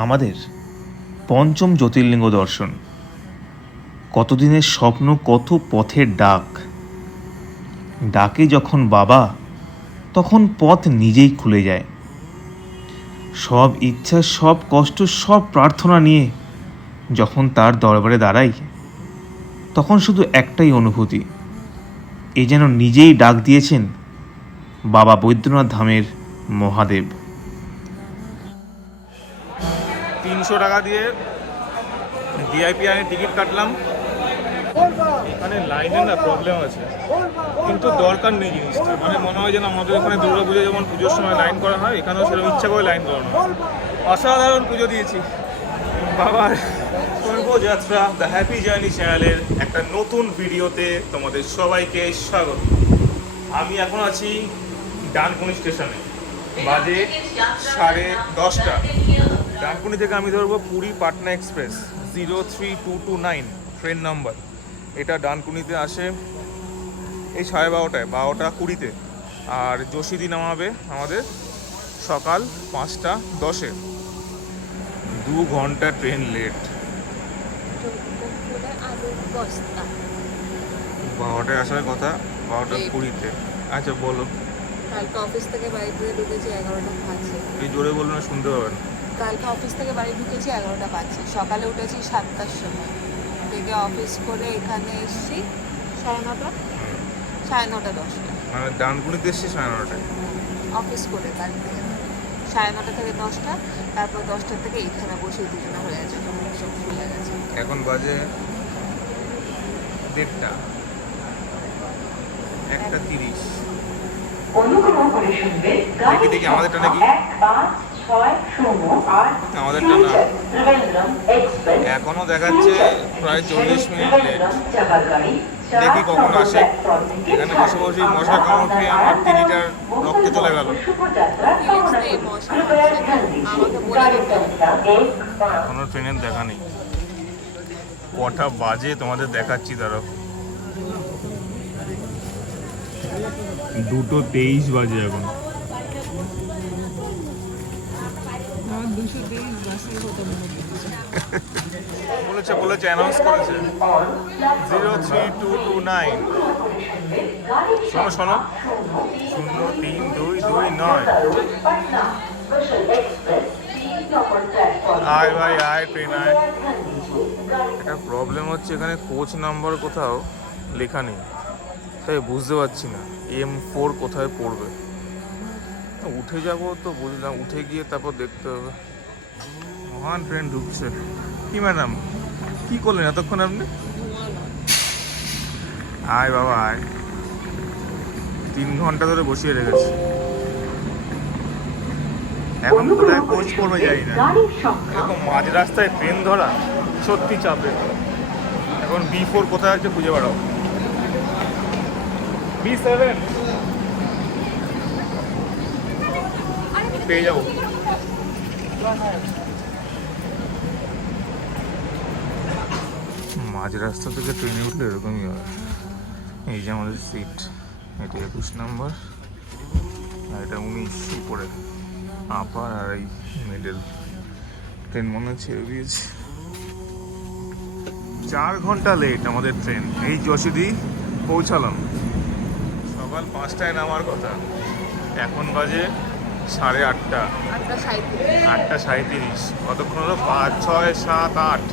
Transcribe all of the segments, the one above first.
আমাদের পঞ্চম জ্যোতির্লিঙ্গ দর্শন। কতদিনের স্বপ্ন, কত পথের ডাক। ডাকে যখন বাবা, তখন পথ নিজেই খুলে যায়। সব ইচ্ছা, সব কষ্ট, সব প্রার্থনা নিয়ে যখন তার দরবারে দাঁড়াই, তখন শুধু একটাই অনুভূতি, এ যেন নিজেই ডাক দিয়েছেন বাবা বৈদ্যনাথ ধামের মহাদেব। 300 টাকা দিয়ে ভিআইপি আনে টিকিট কাটলাম। এখানে লাইনের না প্রবলেম আছে, কিন্তু দরকার নেই জিনিসটা। মানে মনে হয় যেন আমাদের এখানে দুর্গা পুজো যেমন পুজোর সময় লাইন করা হয়, এখানেও সেরকম ইচ্ছা করে লাইন করানো। অসাধারণ পুজো দিয়েছি। বাবার স্বর্গযাত্রা দ্য হ্যাপি জার্নি চ্যানেলের একটা নতুন ভিডিওতে তোমাদের সবাইকে স্বাগত। আমি এখন আছি ডানকুনি স্টেশনে, বাজে 10:30। ডানকুনি থেকে আমি ধরবো Puri Patna express 03229 train number. এটা ডানকুনিতে আসে এই 12:30 আর যোশীদি নামাবে আমাদের সকাল 5:10। 2 ঘন্টা ট্রেন লেট। 12টায় আসার কথা, 12:20। আচ্ছা বলো। কালকে অফিস থেকে বাড়ি থেকে ঢুকেছি 11টা বাজে। এই জোরে বলো না, শুনতে পাবেন। কালকে অফিস থেকে বাড়ি ঢুকেছি 11টা বাজে। সকালে উঠেছি 7টার সময়, থেকে অফিস করে এখানে এসেছি 9:30, 9:30 10টা। মানে ডানকুনিতে এসছি 9:30টায় অফিস করে গাড়ি থেকে 9:30 থেকে 10টা, তারপর 10টা থেকে এখানে বসে দুজনে হয়ে গেছে, সব ফুলে গেছে। এখন বাজে 1:30, 1:30। দেখি আমাদেরটা নাকি, আমাদেরটা না, এখনো দেখাচ্ছে প্রায় 40 মিনিট লেট। দেখি কখন আসে। এখানে বসে বসে মশা কামড় খেয়ে আমার 3 লিটার রক্ত চলে গেল। এখনো ট্রেনের দেখা নেই। কটা বাজে তোমাদের দেখাচ্ছি, দাঁড়াও। 2:23 বাজে এখন। বলেছে অ্যানাউন্স করেছে 03229। শোনো 03229। আয় ভাই আয়, ট্রেন আয়। একটা প্রবলেম হচ্ছে, এখানে কোচ নাম্বার কোথাও লেখা নেই, তাই বুঝতে পারছি না M4 কোথায় পড়বে। উঠে যাবো তো বুঝলাম, উঠে গিয়ে তারপর দেখতে হবে। মহান ট্রেন ঢুকছে। কি ম্যাডাম, কি করলেন এতক্ষণ আপনি? আয় বাবা আয়, 3 ঘন্টা ধরে বসিয়ে রেখেছি। এখন কোথায় কোচ পড়বে যাই না। এরকম মাঝ রাস্তায় ট্রেন ধরা সত্যি চাপে। এখন B4 কোথায় আছে খুঁজে বেড়াও। B7 পেয়ে যাবো। মাঝ রাস্তা থেকে ট্রেনে উঠলে এরকমই হয়। এই যে আমাদের সিট, এটা 21 নম্বর, আর এটা 19 উপরে আপার, আর এই মিডল। ট্রেন মনে হচ্ছে ছেড়ে দিয়েছে। 4 ঘন্টা লেট আমাদের ট্রেন। এই যোশীদি পৌঁছালাম। সকাল 5টায় নামার কথা, এখন বাজে 8:30, 8:37। কতক্ষণ হলো? 5, 6, 7, 8,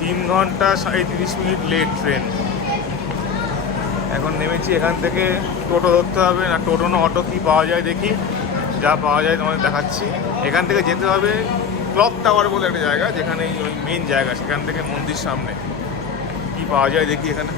3 ঘন্টা 37 মিনিট লেট ট্রেন। এখন নেমেছি, এখান থেকে টোটো ধরতে হবে, না টোটো না অটো, কি পাওয়া যায় দেখি। যা পাওয়া যায় তোমাদের দেখাচ্ছি। এখান থেকে যেতে হবে ক্লক টাওয়ার বলে একটা জায়গা, যেখানে ওই মেন জায়গা, সেখান থেকে মন্দির সামনে। কি পাওয়া যায় দেখি এখানে।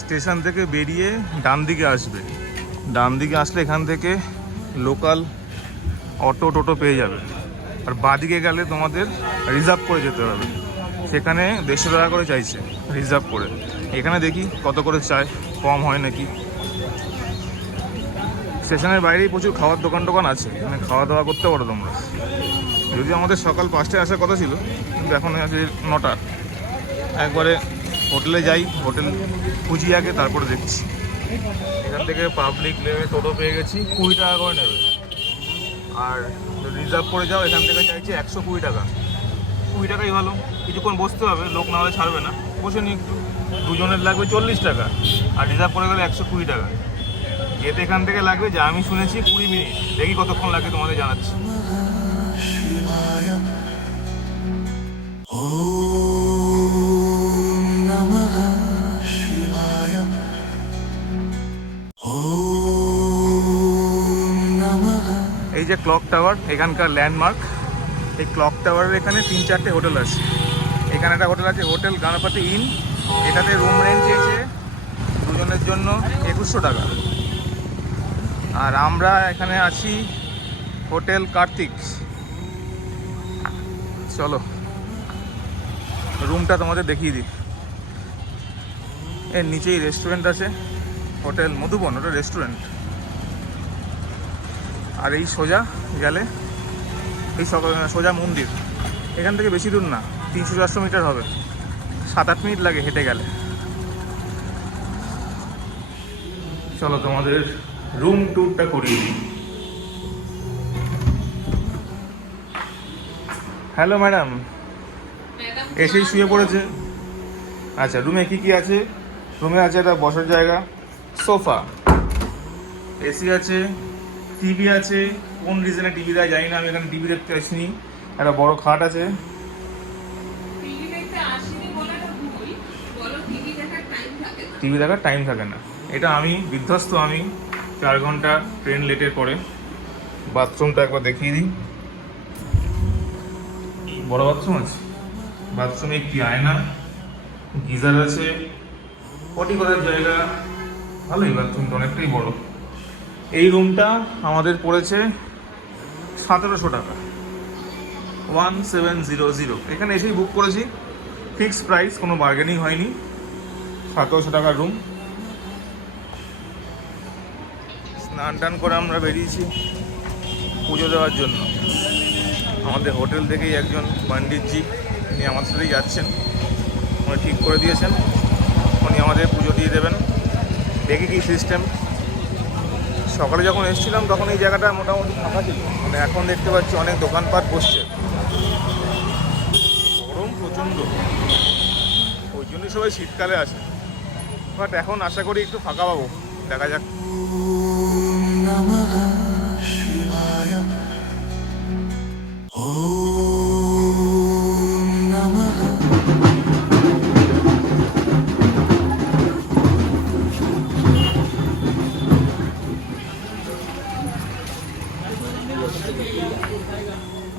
স্টেশন থেকে বেরিয়ে ডান দিকে আসবে। ডান দিকে আসলে এখান থেকে লোকাল অটো টোটো পেয়ে যাবে। আর বাঁদিকে গেলে তোমাদের রিজার্ভ করে যেতে হবে। সেখানে 150 টাকা করে চাইছে রিজার্ভ করে। এখানে দেখি কত করে চায়, কম হয় নাকি। স্টেশনের বাইরেই প্রচুর খাওয়ার দোকান টোকান আছে, এখানে খাওয়া দাওয়া করতে পারো তোমরা। যদিও আমাদের সকাল 5টায় আসার কথা ছিল, কিন্তু এখন আছে 9টা। একবারে হোটেলে যাই, হোটেল খুঁজি আগে, তারপরে দেখছি। এখান থেকে পাবলিক নেমে টোটো পেয়ে গেছি, 20 টাকা করে নেবে। আর রিজার্ভ করে যাও, এখান থেকে চাইছে 120 টাকা। 20 টাকাই ভালো, কিছুক্ষণ বসতে হবে, লোক না হলে ছাড়বে না, বসে নি একটু। দুজনের লাগবে 40 টাকা, আর রিজার্ভ করে গেলে 120 টাকা। যেতে এখান থেকে লাগবে, যা আমি শুনেছি 20 মিনিট। দেখি কতক্ষণ লাগে, তোমাদের জানাচ্ছি। এই যে ক্লক টাওয়ার, এখানকার ল্যান্ডমার্ক। এই ক্লক টাওয়ারের এখানে 3-4টে হোটেল আছে। এখানে একটা হোটেল আছে, হোটেল গণপতি ইন। এটাতে রুম রেন্ট চেয়েছে দুজনের জন্য 2100 টাকা। আর আমরা এখানে আছি হোটেল কার্তিক। চলো রুমটা তোমাদের দেখিয়ে দিই। এর নিচেই রেস্টুরেন্ট আছে, হোটেল মধুবন, ওটা রেস্টুরেন্ট। আর এই সোজা গেলে এই সোজা মন্দির। এখান থেকে বেশি দূর না, 300-400 মিটার হবে, 7-8 মিনিট লাগে হেঁটে গেলে। চলো তোমাদের রুম ট্যুরটা করিয়ে দিই। হ্যালো ম্যাডাম, এসেই শুয়ে পড়েছে। আচ্ছা, রুমে কি কি আছে? রুমে আছে একটা বসার জায়গা, সোফা, এসি আছে, টিভি আছে। কোন রিজনে টিভি দেয় জানি না, আমি এখানে টিভি দেখতে আসিনি। একটা বড় খাট আছে। টিভি দেখার টাইম থাকে না, এটা আমি বিধ্বস্ত। আমি 4 ঘন্টা ট্রেন লেটের পরে। বাথরুমটা একবার দেখিয়ে দিই। বড় বাথরুম আছে, বাথরুমে একটি আয়না, গিজার আছে, পটি করার জায়গা। ভালোই, বাথরুমটা অনেকটাই বড়। এই রুমটা আমাদের পড়েছে 1700 টাকা, 1700। এখানে এসেই বুক করেছি, ফিক্সড প্রাইস, কোনো বার্গেনিং হয়নি। 1700 টাকার রুম। স্নান টান করে আমরা বেরিয়েছি পুজো দেওয়ার জন্য। আমাদের হোটেল থেকেই একজন পণ্ডিতজি, উনি আমাদের সাথেই যাচ্ছেন, উনি ঠিক করে দিয়েছেন, উনি আমাদের পুজো দিয়ে দেবেন। দেখি কী সিস্টেম। সকালে যখন এসেছিলাম তখন এই জায়গাটা মোটামুটি ফাঁকা ছিল, মানে এখন দেখতে পাচ্ছি অনেক দোকানপাট বসছে। গরম প্রচণ্ড, ওই জন্যই সবাই শীতকালে আসে। বাট এখন আশা করি একটু ফাঁকা পাবো, দেখা যাক।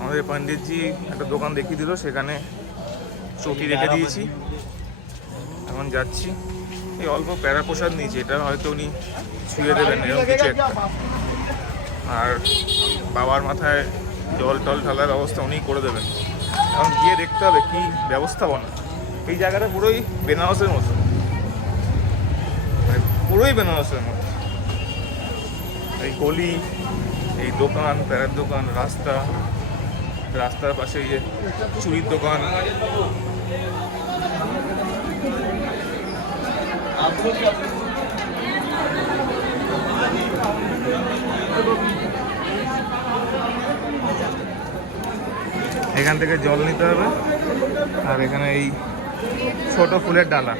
আমাদের পণ্ডিতজি একটা দোকান দেখিয়ে দিল, সেখানে চটি রেখে দিয়েছি। এখন যাচ্ছি। এই অল্প প্যারা প্রসাদ নিয়েছি, এটা হয়তো উনি ছুঁয়ে দেবেন, এরকম কিছু একটা। আর বাবার মাথায় জল টল ঢালার ব্যবস্থা উনি করে দেবেন। এখন গিয়ে দেখতে হবে কী ব্যবস্থাপনা। এই জায়গাটা পুরোই বেনারসের মতো, মানে পুরোই বেনারসের মতো। এই গলি, এই দোকান, প্যারার দোকান, রাস্তা, রাস্তার পাশে এই যে চুরির দোকান। এখান থেকে জল নিতে হবে। আর এখানে এই ছোট ফুলের ডালা।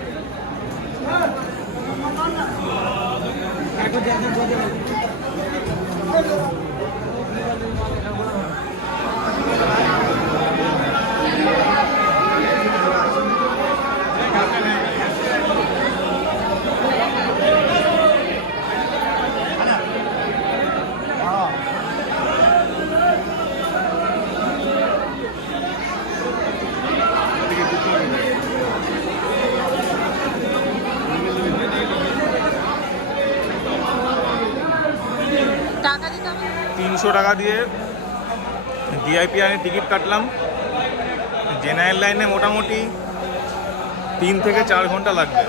টাকা দিতে হবে? 300 টাকা দিয়ে ভিআইপি লাইনে টিকিট কাটলাম। জেনারেল লাইনে মোটামুটি 3 থেকে 4 ঘন্টা লাগবে,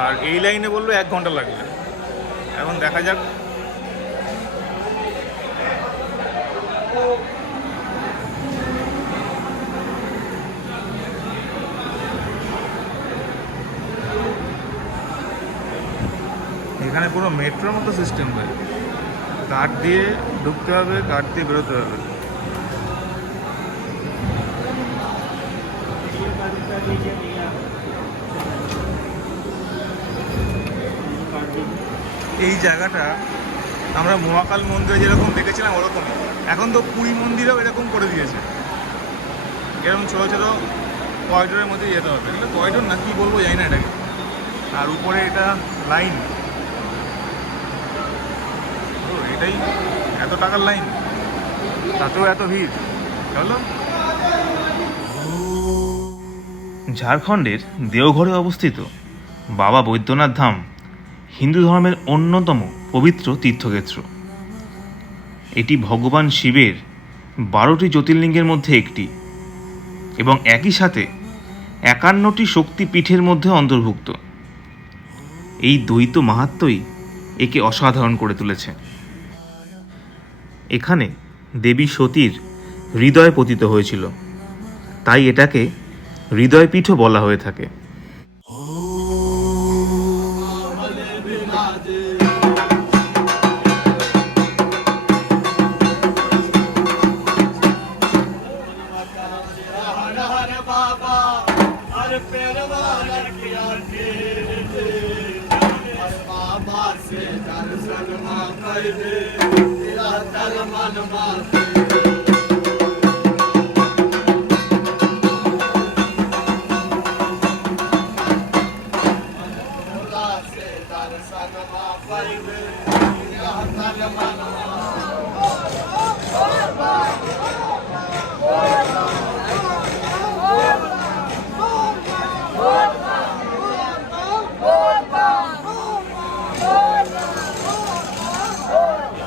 আর এই লাইনে বললো 1 ঘন্টা লাগবে। এখন দেখা যাক পুরো মেট্রোর মতো সিস্টেম ভাই, কার্ড দিয়ে ঢুকতে হবে, কার্ড দিয়ে বেরোতে হবে। এই জায়গাটা আমরা মহাকাল মন্দিরে যেরকম দেখেছিলাম ওরকমই, এখন তো পুরী মন্দিরেও এরকম করে দিয়েছে। এরকম ছোটো ছোটো করিডোরের মধ্যে যেতে হবে, এগুলো করিডোর না কি বলবো জানি না এটাকে। আর উপরে এটা লাইন, এটাই এত টাকার লাইন, তাতেও এত ভিড়। চলো। ঝাড়খণ্ডের দেওঘরে অবস্থিত বাবা বৈদ্যনাথ ধাম হিন্দু ধর্মের অন্যতম পবিত্র তীর্থক্ষেত্র। এটি ভগবান শিবের 12টি জ্যোতির্লিঙ্গের মধ্যে একটি এবং একই সাথে 51টি শক্তিপীঠের মধ্যে অন্তর্ভুক্ত। এই দ্বৈত মাহাত্ম্যই একে অসাধারণ করে তুলেছে। এখানে দেবী সতীর হৃদয় পতিত হয়েছিল, তাই এটাকে হৃদয়পীঠও বলা হয়ে থাকে।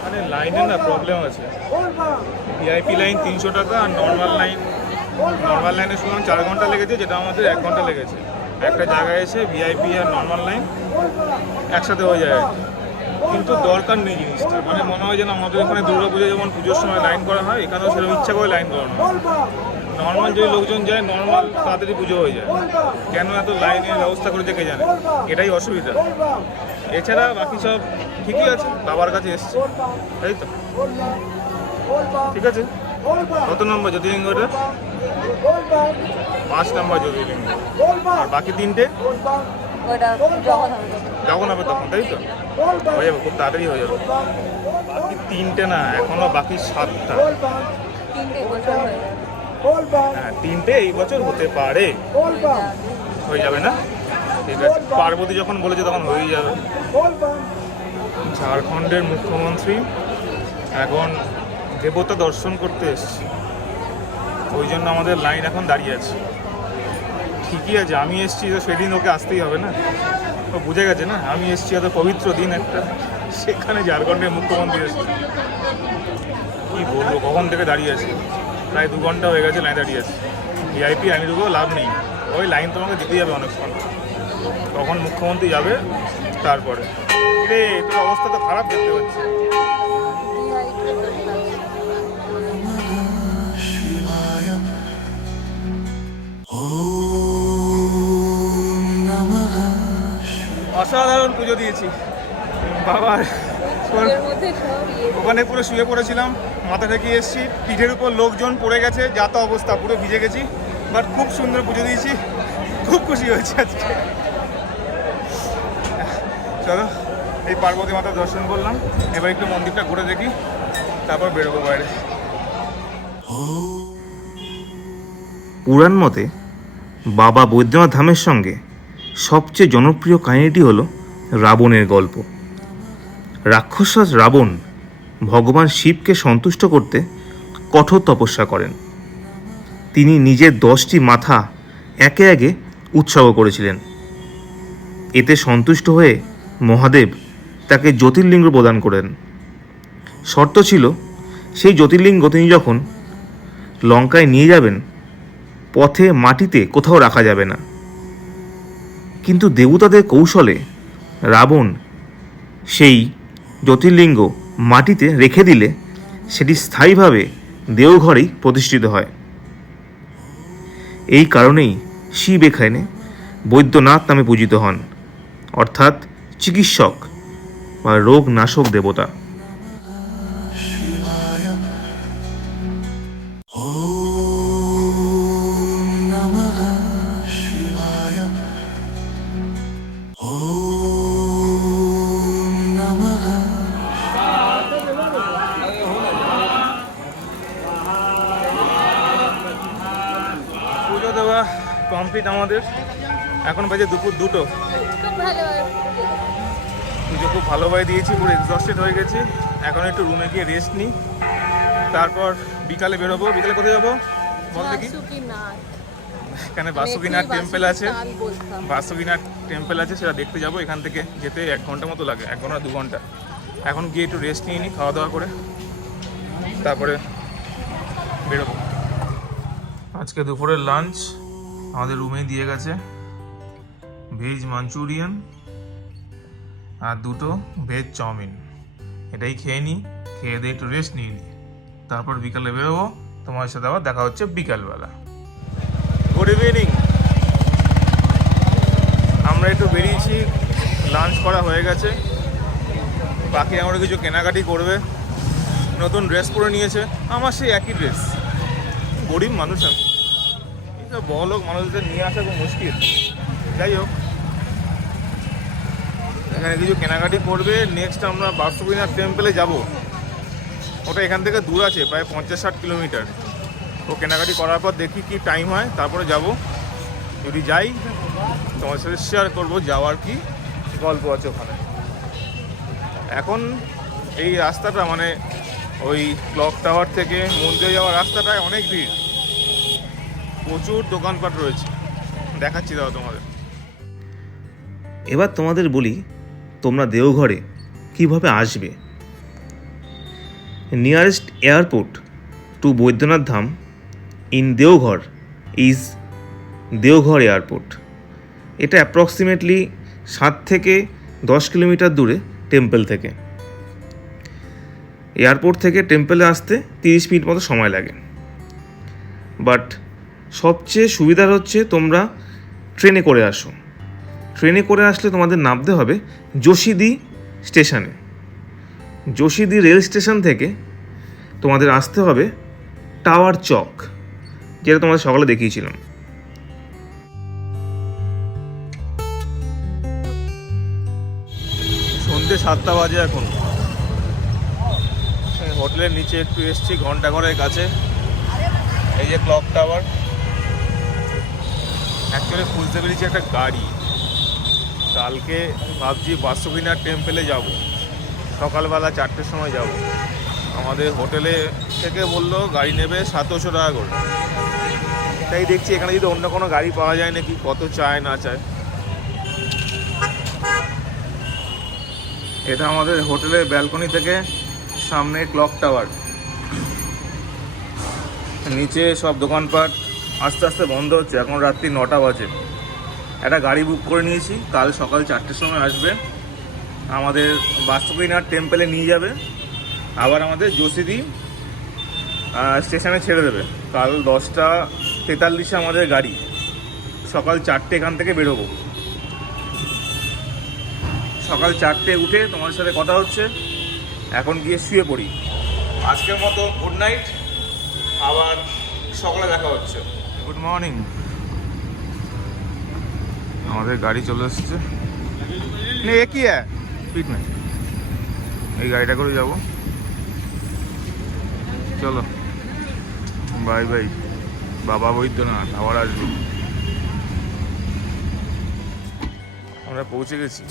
মানে লাইনের না প্রবলেম আছে। ভিআইপি লাইন 300 টাকা আর নর্মাল লাইনে শুনলাম 4 ঘন্টা লেগেছে, যেটা আমাদের 1 ঘন্টা লেগেছে। একটা জায়গায় এসে ভিআইপি আর নর্মাল লাইন একসাথে হয়ে যায়। কিন্তু দরকার নেই জিনিসটা, মানে মনে হয় যেন আমাদের এখানে দুর্গাপুজো যেমন পুজোর সময় লাইন করা হয়, এখানেও সেরকম ইচ্ছা করে লাইন করানো হয়। নর্মাল যদি লোকজন যায়, নর্মাল তাড়াতাড়ি পুজো হয়ে যায়। কেন এত লাইনের ব্যবস্থা করেছে কে জানে, এটাই অসুবিধা। এছাড়া বাকি সব ঠিকই আছে, বাবার কাছে এসছে, তাই তো ঠিক আছে। কত নম্বর জ্যোতির্লিঙ্গটা? 5 নম্বর জ্যোতির্লিঙ্গ। আর বাকি 3টে যখন হবে তখন, তাই তো হয়ে যাবে, খুব তাড়াতাড়ি হয়ে যাবে। বাকি 3টে না, এখনো বাকি 7টা। হ্যাঁ, 3টে এই বছর হতে পারে, হয়ে যাবে না? ঠিক আছে, পার্বতী যখন বলেছে তখন হয়েই যাবে। ঝাড়খণ্ডের মুখ্যমন্ত্রী এখন দেবতা দর্শন করতে এসছে, ওই জন্য আমাদের লাইন এখন দাঁড়িয়ে আছে। ঠিকই আছে, আমি এসছি তো সেদিন ওকে আসতেই হবে না, ও বুঝে গেছে না আমি এসছি, এত পবিত্র দিন একটা, সেখানে ঝাড়খণ্ডের মুখ্যমন্ত্রী এসছে। কী বলবো, কখন থেকে দাঁড়িয়ে আছে, প্রায় 2 ঘন্টা হয়ে গেছে লাইন দাঁড়িয়ে আছে। ভিআইপি আনি দেবো, লাভ নেই, ওই লাইন তোমাকে দিতে যাবে অনেকক্ষণ, তখন মুখ্যমন্ত্রী যাবে তারপরে। রে তোর অবস্থা তো খারাপ দেখতে পাচ্ছি। অসাধারণ পুজো দিয়েছি বাবার, ওখানে পুরো শুয়ে পড়েছিলাম, মাথা ঠেকিয়ে এসেছি, পিঠের উপর লোকজন পড়ে গেছে, যা তো অবস্থা, পুরো ভিজে গেছি, বাট খুব সুন্দর পুজো দিয়েছি, খুব খুশি হয়েছে আজকে। চলো, এই পার্বতী মাতার দর্শন করলাম, এবার একটু মন্দিরটা ঘুরে দেখি, তারপর বেরোবো বাইরে। পুরাণ মতে বাবা বৈদ্যনাথ ধামের সঙ্গে সবচেয়ে জনপ্রিয় কাহিনীটি হলো রাবণের গল্প। রাক্ষসরাজ রাবণ ভগবান শিবকে সন্তুষ্ট করতে কঠোর তপস্যা করেন। তিনি নিজের 10টি মাথা একে একে উৎসর্গ করেছিলেন। এতে সন্তুষ্ট হয়ে মহাদেব তাকে জ্যোতির্লিঙ্গ প্রদান করেন। শর্ত ছিল, সেই জ্যোতির্লিঙ্গ তিনি যখন লঙ্কায় নিয়ে যাবেন, পথে মাটিতে কোথাও রাখা যাবে না। কিন্তু দেবতাদের কৌশলে রাবণ সেই জ্যোতির্লিঙ্গ মাটিতে রেখে দিলে সেটি স্থায়ীভাবে দেওঘরেই প্রতিষ্ঠিত হয়। এই কারণেই শিব এখানে বৈদ্যনাথ নামে পূজিত হন, অর্থাৎ চিকিৎসক বা রোগ নাশক দেবতা। পুজো দেওয়া কমপ্লিট আমাদের, এখন বাজে দুপুর 2টো। পুজো খুব ভালোভাবে দিয়েছি, পুরো এক্সস্টেড হয়ে গেছি। এখন একটু রুমে গিয়ে রেস্ট নিই, তারপর বিকালে বেরোবো। বিকালে কোথায় যাবো বল দেখি? এখানে বাসুকিনাথ টেম্পল আছে, বাসুকিনাথ টেম্পল আছে, সেটা দেখতে যাবো। এখান থেকে যেতে 1 ঘন্টা মতো লাগে, 1 ঘন্টা 2 ঘন্টা। এখন গিয়ে একটু রেস্ট নিয়ে নিই, খাওয়া দাওয়া করে তারপরে বেরোবো। আজকে দুপুরের লাঞ্চ আমাদের রুমেই দিয়ে গেছে, ভেজ মাঞ্চুরিয়ান আর 2টো ভেজ চাউমিন। এটাই খেয়ে নিই, খেয়ে দিয়ে একটু রেস্ট নিয়ে নিই, তারপর বিকালে বেরোবো। তোমার সাথে আবার দেখা হচ্ছে বিকালবেলা। Good evening. আমরা একটু বেরিয়েছি, লাঞ্চ করা হয়ে গেছে, বাকি আমরা কিছু কেনাকাটি করবে। নতুন ড্রেস পরে নিয়েছে, আমার সেই একই ড্রেস। গরিব মানুষ আমি, এইসব বড়লোক মানুষদের নিয়ে আসা খুব মুশকিল। যাই হোক, এখানে কিছু কেনাকাটি করবে। নেক্সট আমরা বাসুকিনাথ টেম্পলে যাব। ওটা এখান থেকে দূর আছে, প্রায় 50-60 কিলোমিটার। ও কেনাকাটি করার পর দেখি কি টাইম হয়, তারপরে যাব। যদি যাই তোমার সাথে শেয়ার করবো যাওয়ার কি গল্প আছে ওখানে। এখন এই রাস্তাটা মানে ওই ক্লক টাওয়ার থেকে মন্দিরে যাওয়ার রাস্তাটায় অনেক ভিড়, প্রচুর দোকানপাট রয়েছে। দেখাচ্ছি দাও তোমাদের। এবার তোমাদের বলি তোমরা দেওঘরে কিভাবে আসবে। Nearest airport to Baidyanath Dham in Deoghar is Deoghar airport. এটা অ্যাপ্রক্সিমেটলি 7 থেকে 10 কিলোমিটার দূরে টেম্পল থেকে। এয়ারপোর্ট থেকে টেম্পলে আসতে 30 মিনিট মতো সময় লাগে। বাট সবচেয়ে সুবিধার হচ্ছে তোমরা ট্রেনে করে আসো। ট্রেনে করে আসলে তোমাদের নামতে হবে যোশীদি স্টেশনে। যোশীদি রেল স্টেশন থেকে তোমাদের আসতে হবে টাওয়ার চক, যেটা তোমাদের সকালে দেখিয়েছিলাম। সন্ধ্যে 7টা বাজে এখন। হোটেলের নিচে একটু এসছি, ঘন্টাঘরের কাছে। এই যে ক্লক টাওয়ার। অ্যাকচুয়ালি খুঁজতে পেরেছি একটা গাড়ি। কালকে ভাবছি বাসুকিনাথ টেম্পলে যাব, সকালবেলা 4টের সময় যাব। আমাদের হোটেলে থেকে বললো গাড়ি নেবে 700 টাকা করে। তাই দেখছি এখানে যদি অন্য কোনো গাড়ি পাওয়া যায় নাকি, কত চায় না চায়। এটা আমাদের হোটেলের ব্যালকনি থেকে সামনে ক্লক টাওয়ার। নিচে সব দোকানপাট আস্তে আস্তে বন্ধ হচ্ছে, এখন রাত্রি 9টা বাজে। একটা গাড়ি বুক করে নিয়েছি, কাল সকাল 4টের সময় আসবে, আমাদের বাসুকিনাথ টেম্পলে নিয়ে যাবে, আবার আমাদের যোশীদি স্টেশনে ছেড়ে দেবে। কাল 10:43 আমাদের গাড়ি, সকাল 4টে এখান থেকে বেরোবো। সকাল 4টে উঠে তোমার সাথে কথা হচ্ছে। এখন গিয়ে শুয়ে পড়ি। আজকের মতো গুড নাইট, আবার সকালে দেখা হচ্ছে। Good morning. আমাদের গাড়ি চলে এসছে। কি স্পিড নাই, এই গাড়িটা করে যাব। চলো বাই বাই। বাবা বৈদ্যনাথ আবার আসবো। আমরা পৌঁছে গেছি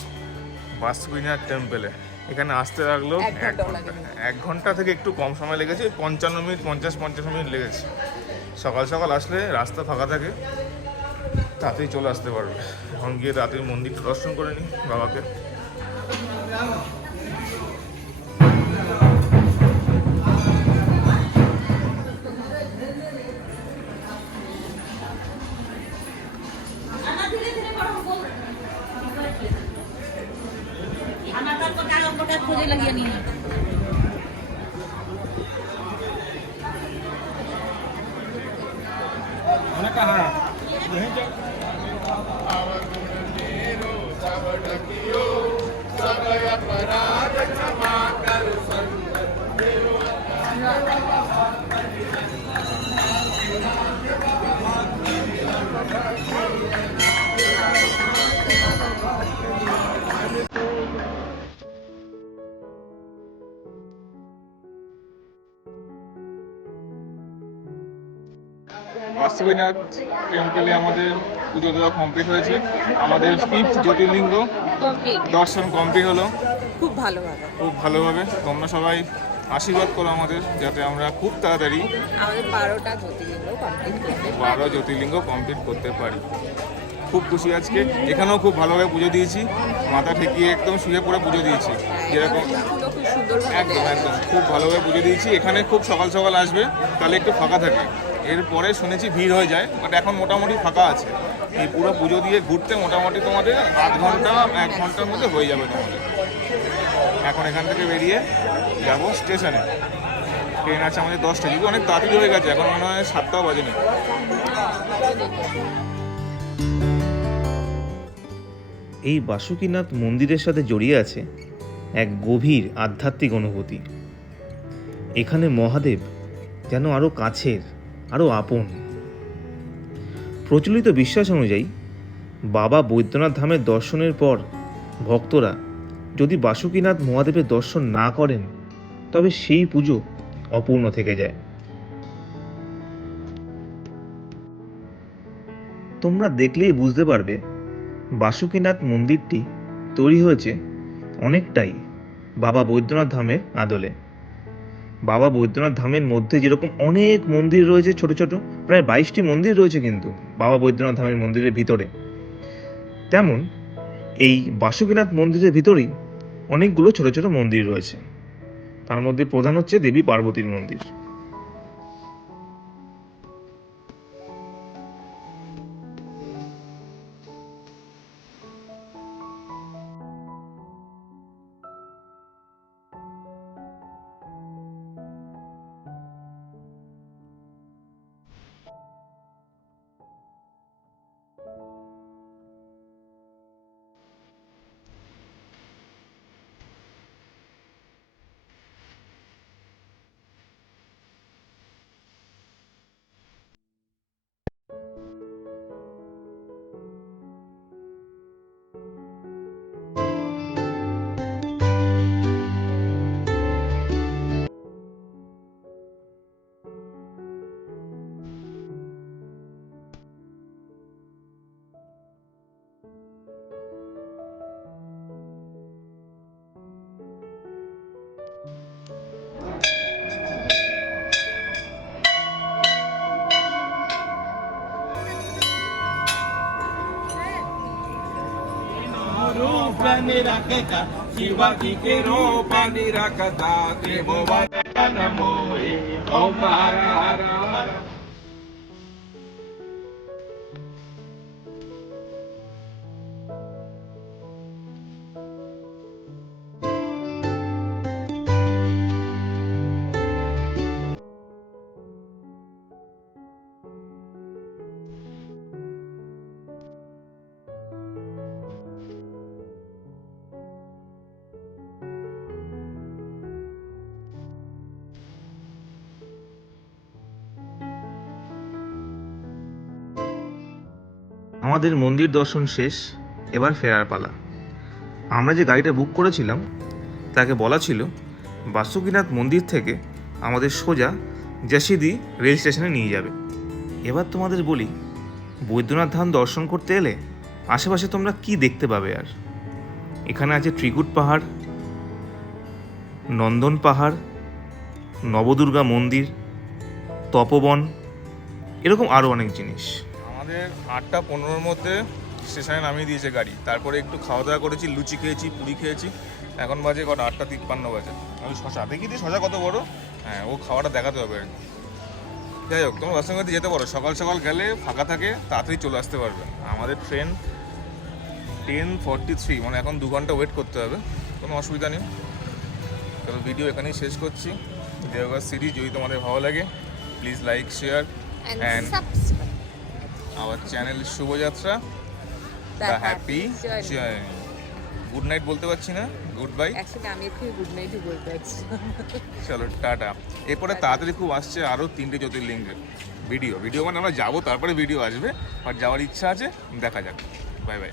বাসুকিনাথ টেম্পলে। এখানে আসতে লাগলো 1 ঘন্টা থেকে একটু কম সময় লেগেছে, 55 মিনিট 50 মিনিট লেগেছে। সকাল সকাল আসলে রাস্তা ফাঁকা থাকে, তাড়াতাড়ি চলে আসতে পারবে। এখন গিয়ে তাড়াতাড়ি মন্দিরটা দর্শন করে নিই বাবাকে। লাগিয়ে নিয়ে सब अपराध বাসুকিনাথ টেম্পলে আমাদের পুজো দেওয়া কমপ্লিট হয়েছে। আমাদের 5th জ্যোতির্লিঙ্গ দর্শন কমপ্লিট হলো খুব ভালোভাবে। খুব ভালোভাবে। তোমরা সবাই আশীর্বাদ করো আমাদের, যাতে আমরা খুব তাড়াতাড়ি আমাদের 12টা জ্যোতির্লিঙ্গ কমপ্লিট করতে 12 জ্যোতির্লিঙ্গ কমপ্লিট করতে পারি। খুব খুশি আজকে। এখানেও খুব ভালোভাবে পুজো দিয়েছি, মাথা ঠেকিয়ে একদম শুয়ে পড়ে পুজো দিয়েছি। যেরকম ফুলও খুব সুন্দরভাবে একদম দেয়া একদম খুব ভালোভাবে পুজো দিয়েছি। এখানে খুব সকাল সকাল আসবে, তাহলে একটু ফাঁকা থাকে। এরপরে শুনেছি ভিড় হয়ে যায়, বাট এখন মোটামুটি ফাঁকা আছে। এই পুরো পুজো দিয়ে ঘুরতে মোটামুটি তোমাদের আধ ঘন্টা 1 ঘন্টার মধ্যে হয়ে যাবে তোমাদের। এখন এখান থেকে বেরিয়ে যাব স্টেশনে। ট্রেন আছে আমাদের 10টা, যদি অনেক তাড়াতাড়ি হয়ে গেছে, এখন মনে হয় 7টাও বাজেনি। এই বাসুকিনাথ মন্দিরের সাথে জড়িয়ে আছে এক গভীর আধ্যাত্মিক অনুভূতি। এখানে মহাদেব যেন আরও কাছের, আরও আপন। প্রচলিত বিশ্বাস অনুযায়ী বাবা বৈদ্যনাথ ধামের দর্শনের পর ভক্তরা যদি বাসুকিনাথ মহাদেবের দর্শন না করেন, তবে সেই পুজো অপূর্ণ থেকে যায়। তোমরা দেখলেই বুঝতে পারবে বাসুকিনাথ মন্দিরটি তৈরি হয়েছে অনেকটাই বাবা বৈদ্যনাথ ধামের আদলে। বাবা বৈদ্যনাথ ধামের মধ্যে যেরকম অনেক মন্দির রয়েছে, ছোট ছোট প্রায় 22টি মন্দির রয়েছে কিন্তু বাবা বৈদ্যনাথ ধামের মন্দিরের ভিতরে, তেমন এই বাসুকিনাথ মন্দিরের ভিতরেই অনেকগুলো ছোট ছোট মন্দির রয়েছে। তার মধ্যে প্রধান হচ্ছে দেবী পার্বতীর মন্দির। शिवाजी के रूप निरखता त्रिभुवन मोहि ओम हर हर हर। আমাদের মন্দির দর্শন শেষ, এবার ফেরার পালা। আমরা যে গাড়িটা বুক করেছিলাম তাকে বলা ছিল বাসুকিনাথ মন্দির থেকে আমাদের সোজা জাসিদি রেল স্টেশনে নিয়ে যাবে। এবার তোমাদের বলি, বৈদ্যনাথ ধাম দর্শন করতে এলে আশেপাশে তোমরা কি দেখতে পাবে। আর এখানে আছে ত্রিকুট পাহাড়, নন্দন পাহাড়, নবদুর্গা মন্দির, তপবন, এরকম আরও অনেক জিনিস। আমাদের 8:15-র মধ্যে স্টেশনে নামিয়ে দিয়েছে গাড়ি। তারপরে একটু খাওয়া দাওয়া করেছি, লুচি খেয়েছি, পুরি খেয়েছি। এখন বাজে কটা, 8:53 বাজে। আমি শশা দেখি দিই, শশা কত বড়। হ্যাঁ, ও খাওয়াটা দেখাতে হবে আর কি। যাই হোক, তোমরা বাসুকিনাথে যেতে পারো, সকাল সকাল গেলে ফাঁকা থাকে, তাড়াতাড়ি চলে আসতে পারবে। আমাদের ট্রেন 10:43, মানে এখন 2 ঘন্টা ওয়েট করতে হবে। কোনো অসুবিধা নেই। চলো, ভিডিও এখানেই শেষ করছি। দেওঘর সিরিজ যদি তোমাদের ভালো লাগে, please like, share and subscribe our channel Shubha Yatra, the happy journey. Good night বলতে পারছি না, গুড বাই। অ্যাকচুয়ালি আমি একটু গুড নাইটই বলতে চাচ্ছি। চলো টাটা। এরপরে তাড়াতাড়ি খুব আসছে আরও 3টে জ্যোতির্লিঙ্গের ভিডিও মানে আমরা যাবো, তারপরে ভিডিও আসবে, বাট যাওয়ার ইচ্ছা আছে, দেখা যাক। Bye bye.